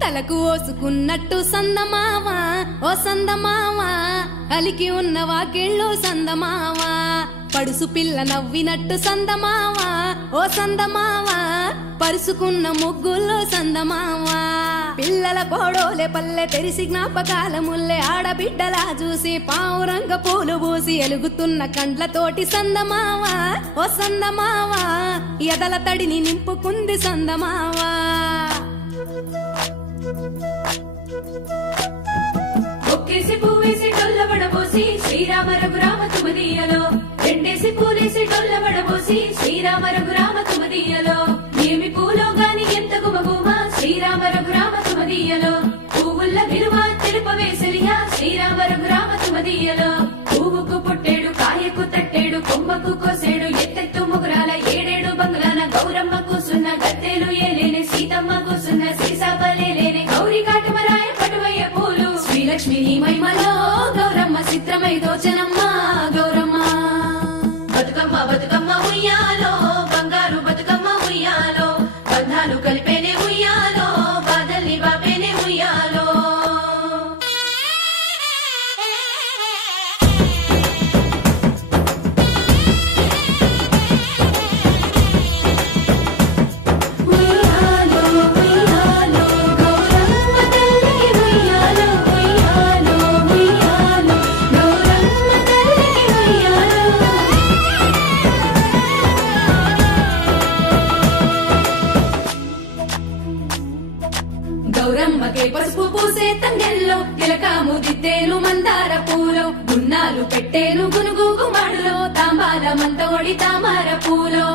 తలకు ఓసుకున్నట్టు సందమావా ఓ సందమావా అలికి ఉన్న వాకిళ్ళు సందమావా పడుసు పిల్ల నవ్వినట్టు సందమావా ఓ సందమావా పరుసుకున్న ముగ్గుల్లో సందమావా పిల్లల కోడోలే పల్లె తెరిసి జ్ఞాపకాల ముల్లె ఆడబిడ్డలా చూసి పావురంగ పూలు పూసి ఎలుగుతున్న కండ్లతోటి సందమావా ఓ సందమావా ఎదల తడిని నింపుకుంది సందమావా ఒక్కేసి పువ్వేసి డొల్లబడబోసి శ్రీరామ రఘురామ తుమదీయలో రెండేసి పూలేసి డొల్లబడబోసి శ్రీరామ రఘురామ తుమదీయలో ఏమి పూలో గాని ఎంత గుమగుమ శ్రీరామ రఘురామ తుమదీయలో పువ్వుల్ల విలువ తెలుపవేసలియా శ్రీరామ రఘురామ తుమదీయలో పువ్వుకు పుట్టేడు కాయకు తట్టేడు కొమ్మకు కోసేడు ఎత్తెత్తు ముగురాల ఏడేడు బంగులాన గౌరమ్మ కూసున్న గత్తెలు ఏలేనే సీతమ్మ కూసున్న సీసాపలేలేనే గౌరీ కాటమరాయ పటువయ్య పూలు శ్రీలక్ష్మి మహిమలో గౌరమ్మ చిత్రమై దోచనమ్మ గౌరమ్మ బతుకమ్మ బతుకమ్మ ఉయ్యాలో బంగారు బతుకమ్మ ఉయ్యాలో బంధాలు కలిపేనే ఉయ్యాలో బాధల్ని బాపేనే ఉయ్యాలో గౌరమ్మకే పసుపు పూసే తంగెల్లో తిలకాము దిద్దేను మందార పూలో గున్నాలు పెట్టేను గునుగు గుమాడులో తాంబాల మంతోడి తామర పూలో